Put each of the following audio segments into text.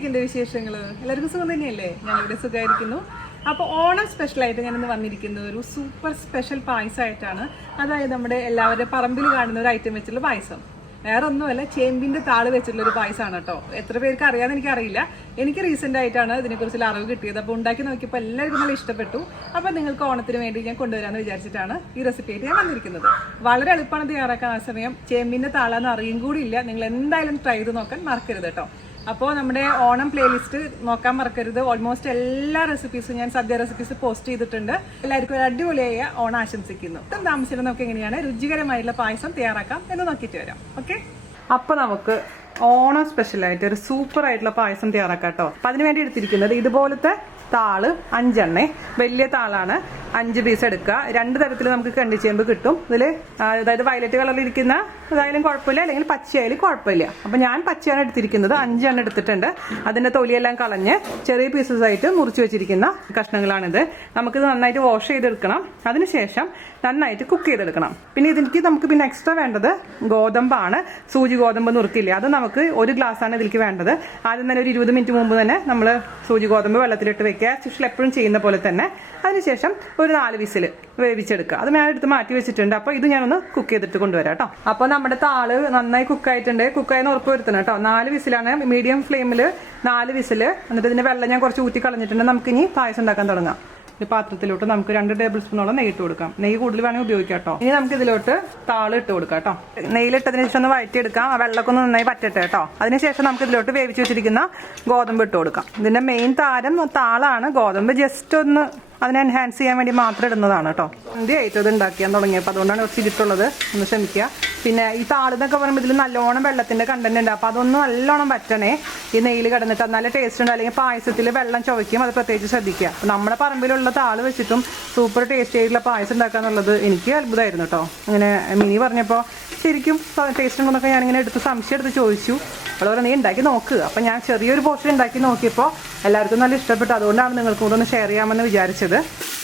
എന്തൊക്കെയുണ്ട് വിശേഷങ്ങൾ? എല്ലാവർക്കും സുഖം തന്നെയല്ലേ? ഞങ്ങളുടെ സുഖമായിരിക്കുന്നു. അപ്പോൾ ഓണം സ്പെഷ്യലായിട്ട് ഞാനിന്ന് വന്നിരിക്കുന്നത് ഒരു സൂപ്പർ സ്പെഷ്യൽ പായസമായിട്ടാണ്. അതായത് നമ്മുടെ എല്ലാവരുടെ പറമ്പിൽ കാണുന്ന ഒരു ഐറ്റം വെച്ചുള്ള പായസം. വേറെ ഒന്നുമല്ല, ചേമ്പിൻ്റെ താള് വെച്ചിട്ടുള്ള ഒരു പായസമാണ് കേട്ടോ. എത്ര പേർക്ക് അറിയാമെന്ന് എനിക്കറിയില്ല. എനിക്ക് റീസെൻ്റ് ആയിട്ടാണ് ഇതിനെക്കുറിച്ചുള്ള അറിവ് കിട്ടിയത്. അപ്പോൾ ഉണ്ടാക്കി നോക്കിയപ്പോൾ എല്ലാവർക്കും നല്ല ഇഷ്ടപ്പെട്ടു. അപ്പോൾ നിങ്ങൾക്ക് ഓണത്തിന് വേണ്ടി ഞാൻ കൊണ്ടുവരാമെന്ന് വിചാരിച്ചിട്ടാണ് ഈ റെസിപ്പി ആയിട്ട് ഞാൻ വന്നിരിക്കുന്നത്. വളരെ എളുപ്പമാണ് തയ്യാറാക്കാൻ. ആ സമയം ചേമ്പിൻ്റെ താളാന്ന് അറിയും കൂടി ഇല്ല. നിങ്ങൾ എന്തായാലും ട്രൈ ചെയ്ത് നോക്കാൻ മറക്കരുത് കേട്ടോ. അപ്പോൾ നമ്മുടെ ഓണം പ്ലേലിസ്റ്റ് നോക്കാൻ മറക്കരുത്. ഓൾമോസ്റ്റ് എല്ലാ റെസിപ്പീസും ഞാൻ സദ്യ റെസിപ്പീസ് പോസ്റ്റ് ചെയ്തിട്ടുണ്ട്. എല്ലാവർക്കും ഒരു അടിപൊളിയായ ഓണം ആശംസിക്കുന്നു. താമസിച്ചിട്ട് നമുക്ക് എങ്ങനെയാണ് രുചികരമായിട്ടുള്ള പായസം തയ്യാറാക്കാം എന്ന് നോക്കിയിട്ട് വരാം. ഓക്കെ, അപ്പോൾ നമുക്ക് ഓണം സ്പെഷ്യലായിട്ട് ഒരു സൂപ്പർ ആയിട്ടുള്ള പായസം തയ്യാറാക്കാം കേട്ടോ. അപ്പം അതിന് വേണ്ടി എടുത്തിരിക്കുന്നത് ഇതുപോലത്തെ താള് 5 എണ്ണ. വലിയ താളാണ്, 5 പീസ് എടുക്കുക. 2 തരത്തിൽ നമുക്ക് കണ്ടിച്ചേമ്പ് കിട്ടും ഇതിൽ. അതായത് വയലറ്റ് കളറിൽ ഇരിക്കുന്ന അതായാലും കുഴപ്പമില്ല, അല്ലെങ്കിൽ പച്ചയായാലും കുഴപ്പമില്ല. അപ്പം ഞാൻ പച്ചയാണ് എടുത്തിരിക്കുന്നത്. 5 എണ്ണം എടുത്തിട്ടുണ്ട്. അതിൻ്റെ തൊലിയെല്ലാം കളഞ്ഞ് ചെറിയ പീസസ് ആയിട്ട് മുറിച്ച് വെച്ചിരിക്കുന്ന കഷ്ണങ്ങളാണിത്. നമുക്കിത് നന്നായിട്ട് വാഷ് ചെയ്തെടുക്കണം. അതിനുശേഷം നന്നായിട്ട് കുക്ക് ചെയ്തെടുക്കണം. പിന്നെ നമുക്ക് എക്സ്ട്രാ വേണ്ടത് ഗോതമ്പാണ്. സൂചി ഗോതമ്പ് നുറുക്കില്ലേ, അത് നമുക്ക് 1 ഗ്ലാസ്സാണ് ഇതിലേക്ക് വേണ്ടത്. ആദ്യം തന്നെ ഒരു 20 മിനിറ്റ് മുമ്പ് തന്നെ നമ്മൾ സൂചി ഗോതമ്പ് വെള്ളത്തിലിട്ട് വെക്കുക, എപ്പോഴും ചെയ്യുന്ന പോലെ തന്നെ. അതിനുശേഷം ഒരു 4 വിസിൽ വേവിച്ചെടുക്കുക. അത് ഞാൻ എടുത്ത് മാറ്റി വെച്ചിട്ടുണ്ട്. അപ്പോൾ ഇത് ഞാനൊന്ന് കുക്ക് ചെയ്തിട്ട് കൊണ്ടുവരാം കേട്ടോ. അപ്പോൾ നമ്മുടെ താള് നന്നായി കുക്കായിട്ടുണ്ട്. കുക്കായെന്ന് ഉറപ്പ് വരുത്തണം കേട്ടോ. 4 വിസിലാണ്, മീഡിയം ഫ്ലെയിമിൽ 4 വിസിൽ. എന്നിട്ട് ഇതിൻ്റെ വെള്ളം ഞാൻ കുറച്ച് ഊറ്റി കളഞ്ഞിട്ടുണ്ട്. നമുക്കിനി പായസം ഉണ്ടാക്കാൻ തുടങ്ങാം. ഒരു പാത്രത്തിലോട്ട് നമുക്ക് 2 ടേബിൾ സ്പൂണോളം നെയ്യ് ഇട്ട് കൊടുക്കാം. നെയ്യ് കൂടുതൽ വേണമെങ്കിൽ ഉപയോഗിക്കാം കേട്ടോ. ഇനി നമുക്ക് ഇതിലോട്ട് താള് ഇട്ട് കൊടുക്കാം കേട്ടോ. നെയ്യിലിട്ടതിന് ശേഷം ഒന്ന് വഴറ്റിയെടുക്കാം. ആ വെള്ളമൊക്കെ ഒന്ന് നന്നായി പറ്റട്ടെ കേട്ടോ. അതിനുശേഷം നമുക്ക് ഇതിലോട്ട് വേവിച്ച് വെച്ചിരിക്കുന്ന ഗോതമ്പ് ഇട്ട് കൊടുക്കാം. ഇതിന്റെ മെയിൻ താരം താളാണ്. ഗോതമ്പ് ജസ്റ്റ് ഒന്ന് അതിനെ എൻഹാൻസ് ചെയ്യാൻ വേണ്ടി മാത്രം ഇടുന്നതാണ് കേട്ടോ. ആയിട്ട് ഇത് ഉണ്ടാക്കിയാൻ തുടങ്ങിയപ്പോൾ അതുകൊണ്ടാണ് കുറച്ച് ഇരിട്ടുള്ളത്. ഒന്ന് ക്ഷമിക്കുക. പിന്നെ ഈ താളെന്നൊക്കെ പറയുമ്പോൾ ഇതിൽ നല്ലോണം വെള്ളത്തിന്റെ കണ്ടന്റ് ഉണ്ട്. അപ്പോൾ അതൊന്നും നല്ലോണം പറ്റണേ ഈ നെയ്യിൽ കിടന്നിട്ട്. നല്ല ടേസ്റ്റ് ഉണ്ട്. അല്ലെങ്കിൽ പായസത്തിൽ വെള്ളം ചുവയ്ക്കും, അത് പ്രത്യേകിച്ച് ശ്രദ്ധിക്കുക. അപ്പോൾ നമ്മുടെ പറമ്പിലുള്ള താള് വെച്ചിട്ടും സൂപ്പർ ടേസ്റ്റ് ആയിട്ടുള്ള പായസം ഉണ്ടാക്കാന്നുള്ളത് എനിക്ക് അത്ഭുതമായിരുന്നു കേട്ടോ. അങ്ങനെ മിനി പറഞ്ഞപ്പോൾ ശരിക്കും ടേസ്റ്റ് ഉണ്ടെന്നൊക്കെ ഞാനിങ്ങനെ എടുത്ത് സംശയം എടുത്ത് ചോദിച്ചു. അവളെ നീ ഉണ്ടാക്കി നോക്കുക. അപ്പം ഞാൻ ചെറിയൊരു പോർഷൻ ഉണ്ടാക്കി നോക്കിയപ്പോൾ എല്ലാവർക്കും നല്ല ഇഷ്ടപ്പെട്ടു. അതുകൊണ്ടാണ് നിങ്ങൾക്ക് കൂടെ ഒന്ന് ഷെയർ ചെയ്യാമെന്ന് വിചാരിച്ചത്.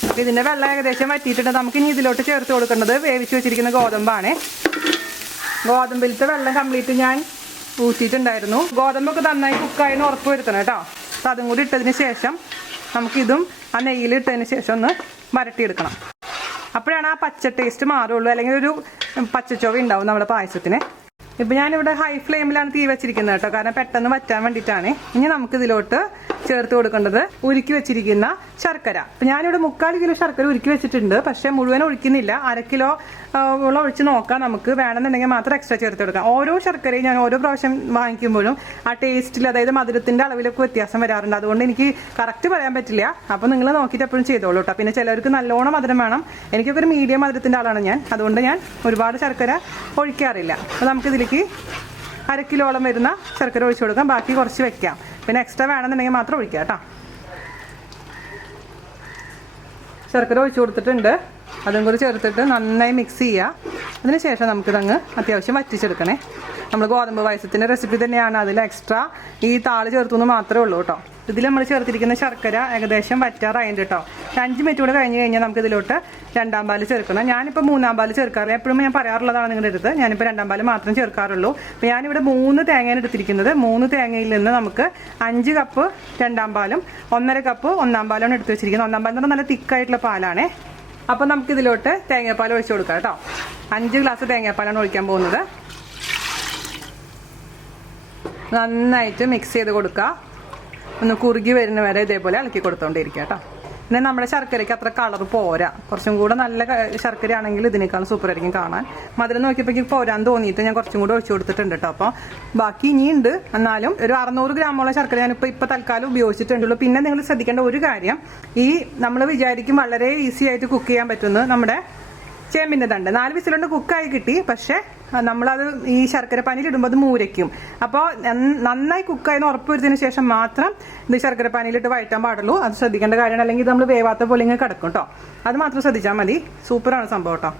അപ്പോൾ ഇതിൻ്റെ വെള്ളം ഏകദേശം വറ്റിയിട്ടുണ്ട്. നമുക്ക് ഇനി ഇതിലോട്ട് ചേർത്ത് കൊടുക്കേണ്ടത് വേവിച്ച് വെച്ചിരിക്കുന്ന ഗോതമ്പാണ്. ഗോതമ്പിലത്തെ വെള്ളം കംപ്ലീറ്റ് ഞാൻ ഊറ്റിയിട്ടുണ്ടായിരുന്നു. ഗോതമ്പൊക്കെ നന്നായി കുക്കായിന്ന് ഉറപ്പ് വരുത്തണം കേട്ടോ. അപ്പോൾ അതും കൂടി ഇട്ടതിന് ശേഷം നമുക്കിതും ആ നെയ്യിൽ ഇട്ടതിന് ശേഷം ഒന്ന് വരട്ടിയെടുക്കണം. അപ്പോഴാണ് ആ പച്ച ടേസ്റ്റ് മാറുള്ളൂ, അല്ലെങ്കിൽ ഒരു പച്ചച്ചൊവ ഉണ്ടാവും നമ്മുടെ പായസത്തിന്. ഇപ്പം ഞാനിവിടെ ഹൈ ഫ്ലെയിമിലാണ് തീ വെച്ചിരിക്കുന്നത് കേട്ടോ, കാരണം പെട്ടെന്ന് വറ്റാൻ വേണ്ടിയിട്ടാണ്. ഇനി നമുക്ക് ഇതിലോട്ട് ചേർത്ത് കൊടുക്കേണ്ടത് ഉരുക്കി വെച്ചിരിക്കുന്ന ശർക്കര. അപ്പം ഞാനിവിടെ 3/4 കിലോ ശർക്കര ഉരുക്കി വെച്ചിട്ടുണ്ട്. പക്ഷേ മുഴുവൻ ഒഴിക്കുന്നില്ല. 1/2 കിലോ ഒഴിച്ച് നോക്കാം. നമുക്ക് വേണമെന്നുണ്ടെങ്കിൽ മാത്രം എക്സ്ട്രാ ചേർത്ത് കൊടുക്കാം. ഓരോ ശർക്കരയും ഞാൻ ഓരോ പ്രാവശ്യം വാങ്ങിക്കുമ്പോഴും ആ ടേസ്റ്റിൽ, അതായത് മധുരത്തിൻ്റെ അളവിലൊക്കെ വ്യത്യാസം വരാറുണ്ട്. അതുകൊണ്ട് എനിക്ക് കറക്റ്റ് പറയാൻ പറ്റില്ല. അപ്പോൾ നിങ്ങൾ നോക്കിയിട്ട് എപ്പോഴും ചെയ്തോളൂ കേട്ടോ. പിന്നെ ചിലർക്ക് നല്ലോണം മധുരം വേണം. എനിക്കൊക്കെ ഒരു മീഡിയം മധുരത്തിൻ്റെ ആളാണ് ഞാൻ. അതുകൊണ്ട് ഞാൻ ഒരുപാട് ശർക്കര ഒഴിക്കാറില്ല. അപ്പോൾ നമുക്കിതിലേക്ക് 1/2 കിലോളം വരുന്ന ശർക്കര ഒഴിച്ചു കൊടുക്കാം. ബാക്കി കുറച്ച് വെക്കാം. പിന്നെ എക്സ്ട്രാ വേണമെന്നുണ്ടെങ്കിൽ മാത്രം ഒഴിക്കാം കേട്ടോ. ശർക്കര ഒഴിച്ചു കൊടുത്തിട്ടുണ്ട്. അതും കൂടി ചേർത്തിട്ട് നന്നായി മിക്സ് ചെയ്യുക. അതിനുശേഷം നമുക്കിതങ്ങ് അത്യാവശ്യം വറ്റിച്ചെടുക്കണേ. നമ്മൾ ഗോതമ്പ് പായസത്തിൻ്റെ റെസിപ്പി തന്നെയാണ്. അതിൽ എക്സ്ട്രാ ഈ താള് ചേർത്തുനിന്ന് മാത്രമേ ഉള്ളൂ കേട്ടോ. ഇതിൽ നമ്മൾ ചേർത്തിരിക്കുന്ന ശർക്കര ഏകദേശം വറ്റാറായിട്ട് കേട്ടോ. 5 മിനിറ്റ് കൂടെ കഴിഞ്ഞ് കഴിഞ്ഞാൽ നമുക്ക് ഇതിലോട്ട് 2ാം പാല് ചേർക്കണം. ഞാനിപ്പോൾ 3ാം പാല് ചേർക്കാറില്ല. എപ്പോഴും ഞാൻ പറയാറുള്ളതാണ് നിങ്ങളുടെ അടുത്ത്. ഞാനിപ്പോൾ 2ാം പാല് മാത്രം ചേർക്കാറുള്ളൂ. അപ്പോൾ ഞാനിവിടെ 3 തേങ്ങയാണ് എടുത്തിരിക്കുന്നത്. 3 തേങ്ങയിൽ നിന്ന് നമുക്ക് 5 കപ്പ് 2ാം പാലും 1.5 കപ്പ് 1ാം പാലാണ് എടുത്ത് വെച്ചിരിക്കുന്നത്. 1ാം പാൽ എന്ന് പറഞ്ഞാൽ നല്ല തിക്കായിട്ടുള്ള പാലാണ്. അപ്പോൾ നമുക്കിതിലോട്ട് തേങ്ങാപ്പാൽ ഒഴിച്ചു കൊടുക്കാം കേട്ടോ. 5 ഗ്ലാസ് തേങ്ങാപ്പാലാണ് ഒഴിക്കാൻ പോകുന്നത്. നന്നായിട്ട് മിക്സ് ചെയ്ത് കൊടുക്കുക. ഒന്ന് കുറുകി വരുന്ന വരെ ഇതേപോലെ ഇളക്കി കൊടുത്തോണ്ടിരിക്കുക കേട്ടോ. പിന്നെ നമ്മുടെ ശർക്കരയ്ക്ക് അത്ര കളർ പോരാ. കുറച്ചും കൂടെ നല്ല ശർക്കര ആണെങ്കിൽ ഇതിനേക്കാളും സൂപ്പർ ആയിരിക്കും കാണാൻ. മധുരം നോക്കിയപ്പോൾ പോരാന്ന് തോന്നിയിട്ട് ഞാൻ കുറച്ചും കൂടെ ഒഴിച്ചു കൊടുത്തിട്ടുണ്ട് കേട്ടോ. അപ്പോൾ ബാക്കി ഇനിയുണ്ട്. എന്നാലും ഒരു 600 ഗ്രാമോളം ശർക്കര ഞാനിപ്പോൾ തൽക്കാലം ഉപയോഗിച്ചിട്ടുള്ളൂ. പിന്നെ നിങ്ങൾ ശ്രദ്ധിക്കേണ്ട ഒരു കാര്യം, ഈ നമ്മൾ വിചാരിക്കും വളരെ ഈസി ആയിട്ട് കുക്ക് ചെയ്യാൻ പറ്റുന്നത് നമ്മുടെ ചേമ്പിൻ്റെ തണ്ട്. 4 വിസിലുകൊണ്ട് കുക്കായി കിട്ടി. പക്ഷേ നമ്മളത് ഈ ശർക്കര പാനിയിൽ ഇടുമ്പോൾ അത് മൂരയ്ക്കും. അപ്പോൾ നന്നായി കുക്കായെന്ന് ഉറപ്പ് വരുന്നതിന് ശേഷം മാത്രം ഇത് ശർക്കര പാനിയിലിട്ട് വഴറ്റാൻ പാടുള്ളൂ. അത് ശ്രദ്ധിക്കേണ്ട കാര്യമാണ്. അല്ലെങ്കിൽ നമ്മൾ വേവാത്ത പോലെ ഇങ്ങനെ കിടക്കും കേട്ടോ. അത് മാത്രം ശ്രദ്ധിച്ചാൽ മതി. സൂപ്പറാണ് സംഭവം കേട്ടോ.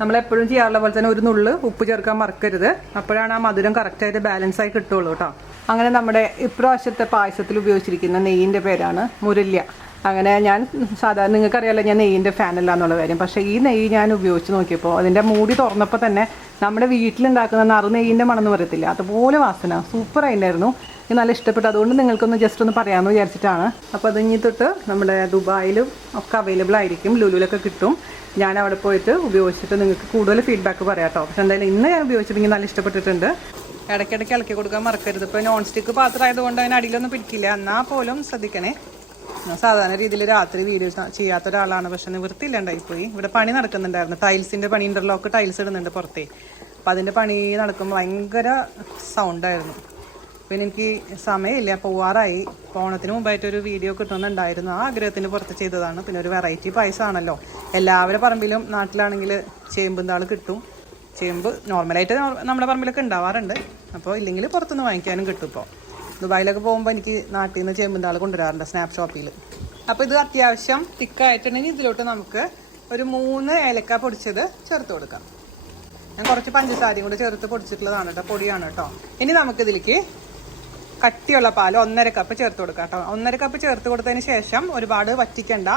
നമ്മളെപ്പോഴും ചെയ്യാറുള്ള പോലെ തന്നെ ഒരു നുള്ള് ഉപ്പ് ചേർക്കാൻ മറക്കരുത്. അപ്പോഴാണ് ആ മധുരം കറക്റ്റായിട്ട് ബാലൻസ് ആയി കിട്ടുള്ളൂ കേട്ടോ. അങ്ങനെ നമ്മുടെ ഇപ്രാവശ്യത്തെ പായസത്തിൽ ഉപയോഗിച്ചിരിക്കുന്ന നെയ്യിൻ്റെ പേരാണ് മുരല്യ. അങ്ങനെ ഞാൻ സാധാരണ നിങ്ങൾക്കറിയാമല്ലോ ഞാൻ നെയ്യിൻ്റെ ഫാനല്ല എന്നുള്ള കാര്യം. പക്ഷേ ഈ നെയ്യ് ഞാൻ ഉപയോഗിച്ച് നോക്കിയപ്പോൾ അതിൻ്റെ മൂടി തുറന്നപ്പോൾ തന്നെ നമ്മുടെ വീട്ടിലുണ്ടാക്കുന്ന നറു നെയ്യിൻ്റെ മണം എന്ന് പറയത്തില്ല, അതുപോലെ വാസന സൂപ്പറായിട്ടുണ്ടായിരുന്നു. എനിക്ക് നല്ല ഇഷ്ടപ്പെട്ടു. അതുകൊണ്ട് നിങ്ങൾക്കൊന്ന് ജസ്റ്റ് ഒന്ന് പറയാമെന്ന് വിചാരിച്ചിട്ടാണ്. അപ്പോൾ അത് ഇനി തൊട്ട് നമ്മുടെ ദുബായിലും ഒക്കെ അവൈലബിൾ ആയിരിക്കും, ലുലുവിലൊക്കെ കിട്ടും. ഞാൻ അവിടെ പോയിട്ട് ഉപയോഗിച്ചിട്ട് നിങ്ങൾക്ക് കൂടുതൽ ഫീഡ്ബാക്ക് പറയാം കേട്ടോ. പക്ഷെ എന്തായാലും ഇന്ന് ഞാൻ ഉപയോഗിച്ചപ്പോൾ എനിക്ക് നല്ല ഇഷ്ടപ്പെട്ടിട്ടുണ്ട്. ഇടയ്ക്കിടയ്ക്ക് ഇളക്കി കൊടുക്കാൻ മറക്കരുത്. ഇപ്പോൾ നോൺ സ്റ്റിക്ക് പാത്രമായതുകൊണ്ട് അതിന് അടിയിലൊന്നും പിടിക്കില്ല, എന്നാൽ പോലും ശ്രദ്ധിക്കണേ. സാധാരണ രീതിയിൽ രാത്രി വീഡിയോ ചെയ്യാത്ത ഒരാളാണ്, പക്ഷെ നിവൃത്തിയില്ലാണ്ടായിപ്പോയി. ഇവിടെ പണി നടക്കുന്നുണ്ടായിരുന്നു, ടൈൽസിൻ്റെ പണി, ഇൻ്റർലോക്ക് ടൈൽസ് ഇടുന്നുണ്ട് പുറത്തേ. അപ്പം അതിൻ്റെ പണി നടക്കുമ്പോൾ ഭയങ്കര സൗണ്ടായിരുന്നു. പിന്നെ എനിക്ക് സമയമില്ല, പോവാറായി. ഓണത്തിന് മുമ്പായിട്ടൊരു വീഡിയോ കിട്ടുന്നുണ്ടായിരുന്നു, ആ ആഗ്രഹത്തിന് പുറത്ത് ചെയ്തതാണ്. പിന്നെ ഒരു വെറൈറ്റി പായസമാണല്ലോ. എല്ലാവരുടെ പറമ്പിലും നാട്ടിലാണെങ്കിൽ ചേമ്പും താൾ കിട്ടും. ചേമ്പ് നോർമലായിട്ട് നമ്മുടെ പറമ്പിലൊക്കെ ഉണ്ടാവാറുണ്ട്, അപ്പോൾ ഇല്ലെങ്കിൽ പുറത്തുനിന്ന് വാങ്ങിക്കാനും കിട്ടും. ഇപ്പോൾ ദുബായിലൊക്കെ പോകുമ്പോൾ എനിക്ക് നാട്ടിൽ നിന്ന് ചേമ്പും താൾ കൊണ്ടുവരാറുണ്ട് സ്നാപ്പ് ഷോപ്പിൽ. അപ്പോൾ ഇത് അത്യാവശ്യം തിക്കായിട്ടുണ്ടെങ്കിൽ ഇതിലോട്ട് നമുക്ക് ഒരു 3 ഏലക്ക പൊടിച്ചത് ചേർത്ത് കൊടുക്കാം. ഞാൻ കുറച്ച് പഞ്ചസാരയും കൂടെ ചേർത്ത് പൊടിച്ചിട്ടുള്ളതാണ് കേട്ടോ, പൊടിയാണ് കേട്ടോ. ഇനി നമുക്കിതിലേക്ക് കട്ടിയുള്ള പാൽ 1.5 കപ്പ് ചേർത്ത് കൊടുക്കാം കേട്ടോ. 1.5 കപ്പ് ചേർത്ത് കൊടുത്തതിന് ശേഷം ഒരുപാട് വറ്റിക്കണ്ട.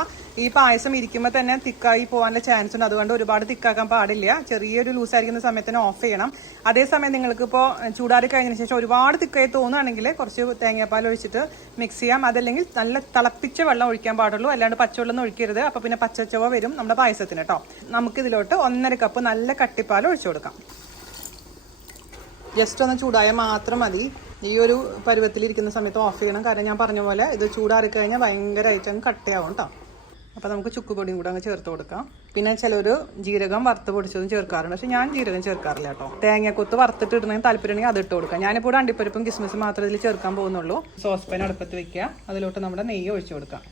ഈ പായസം ഇരിക്കുമ്പോൾ തന്നെ തിക്കായി പോകാനുള്ള ചാൻസ് ഉണ്ട്, അതുകൊണ്ട് ഒരുപാട് തിക്കാക്കാൻ പാടില്ല. ചെറിയൊരു ലൂസായിരിക്കുന്ന സമയത്ത് തന്നെ ഓഫ് ചെയ്യണം. അതേസമയം നിങ്ങൾക്ക് ഇപ്പോൾ ചൂടാറി കഴിഞ്ഞതിന് ശേഷം ഒരുപാട് തിക്കായി തോന്നുകയാണെങ്കിൽ കുറച്ച് തേങ്ങാപ്പാൽ ഒഴിച്ചിട്ട് മിക്സ് ചെയ്യാം. അതല്ലെങ്കിൽ നല്ല തിളപ്പിച്ച വെള്ളം ഒഴിക്കാൻ പാടുള്ളൂ, അല്ലാണ്ട് പച്ചവെള്ളം ഒഴിക്കരുത്. അപ്പോൾ പിന്നെ പച്ചച്ചവ വരും നമ്മുടെ പായസത്തിന് കേട്ടോ. നമുക്കിതിലോട്ട് 1.5 കപ്പ് നല്ല കട്ടിപ്പാൽ ഒഴിച്ചു കൊടുക്കാം. ജസ്റ്റ് ഒന്ന് ചൂടായാൽ മാത്രം മതി. ഈ ഒരു പരുവത്തിലിരിക്കുന്ന സമയത്ത് ഓഫ് ചെയ്യണം, കാരണം ഞാൻ പറഞ്ഞ പോലെ ഇത് ചൂടാറി കഴിഞ്ഞാൽ ഭയങ്കരമായിട്ട് അങ്ങ് കട്ടയാവും കേട്ടോ. അപ്പോൾ നമുക്ക് ചുക്ക് പൊടിയും കൂടെ അങ്ങ് ചേർത്ത് കൊടുക്കാം. പിന്നെ ചിലർ ജീരകം വറുത്ത് പൊടിച്ചതും ചേർക്കാറുണ്ട്, പക്ഷെ ഞാൻ ജീരകം ചേർക്കാറില്ല കേട്ടോ. തേങ്ങക്കൊത്ത് വറുത്തിട്ട് ഇടണമെങ്കിൽ താല്പര്യമുണ്ടെങ്കിൽ അത് ഇട്ട് കൊടുക്കാം. ഞാനിപ്പോൾ അണ്ടിപ്പരിപ്പും കിസ്മിസും മാത്രമേ ഇതിൽ ചേർക്കാൻ പോകുന്നുള്ളൂ. സോസ് പാൻ അടുപ്പത്ത് വെക്കുക, അതിലോട്ട് നമ്മുടെ നെയ്യ് ഒഴിച്ചു കൊടുക്കാം.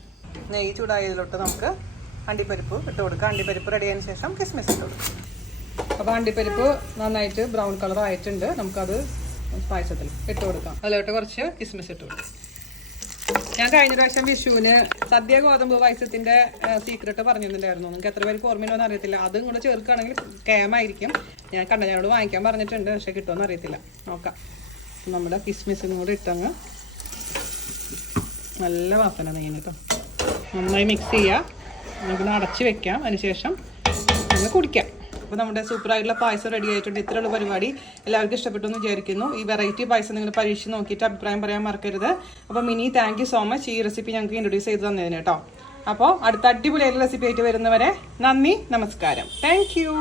നെയ്യ് ചൂടായതിലോട്ട് നമുക്ക് അണ്ടിപ്പരിപ്പ് ഇട്ട് കൊടുക്കാം. അണ്ടിപ്പരിപ്പ് റെഡി ആയതിനു ശേഷം കിസ്മിസ് ഇട്ട് കൊടുക്കാം. അപ്പോൾ അണ്ടിപ്പരിപ്പ് നന്നായിട്ട് ബ്രൗൺ കളർ ആയിട്ടുണ്ട്, നമുക്കത് പായസത്തിൽ ഇട്ട് കൊടുക്കാം. അതിലോട്ട് കുറച്ച് കിസ്മിസ് ഇട്ട് കൊടുക്കാം. ഞാൻ കഴിഞ്ഞ പ്രാവശ്യം വിഷുവിന് സദ്യ ഗോതമ്പ് പായസത്തിന്റെ സീക്രട്ട് പറഞ്ഞിട്ടുണ്ടായിരുന്നു, നിങ്ങൾക്ക് എത്ര പേർക്ക് ഓർമ്മയുണ്ടോന്ന് അറിയത്തില്ല. അതും കൂടെ ചേർക്കുകയാണെങ്കിൽ കേമായിരിക്കും. ഞാൻ കണ്ണനോട് വാങ്ങിക്കാൻ പറഞ്ഞിട്ടുണ്ട്, പക്ഷെ കിട്ടുമെന്ന് അറിയത്തില്ല, നോക്കാം. നമ്മുടെ കിസ്മിസും കൂടെ ഇട്ടങ്ങ് നല്ല വാസന നെയ്യ് കേട്ടോ. നന്നായി മിക്സ് ചെയ്യുക, നമുക്കൊന്ന് അടച്ച് വെക്കാം. അതിനുശേഷം നമ്മൾ കുടിക്കാം. അപ്പോൾ നമ്മുടെ സൂപ്പറായിട്ടുള്ള പായസം റെഡി ആയിട്ടുണ്ട്. ഇത്രയുള്ള പരിപാടി എല്ലാവർക്കും ഇഷ്ടപ്പെട്ടു എന്ന് വിചാരിക്കുന്നു. ഈ വെറൈറ്റി പായസം നിങ്ങൾ പരീക്ഷിച്ച് നോക്കിയിട്ട് അഭിപ്രായം പറയാൻ മറക്കരുത്. അപ്പോൾ mini, thank you so much ഈ റെസിപ്പി ഞങ്ങൾക്ക് ഇൻട്രൊഡ്യൂസ് ചെയ്ത് തന്നതിന് കേട്ടോ. അപ്പോൾ അടുത്ത അടിപൊളിയായിട്ടുള്ള റെസിപ്പി ആയിട്ട് വരുന്നവരെ നന്ദി, നമസ്കാരം, താങ്ക് യു.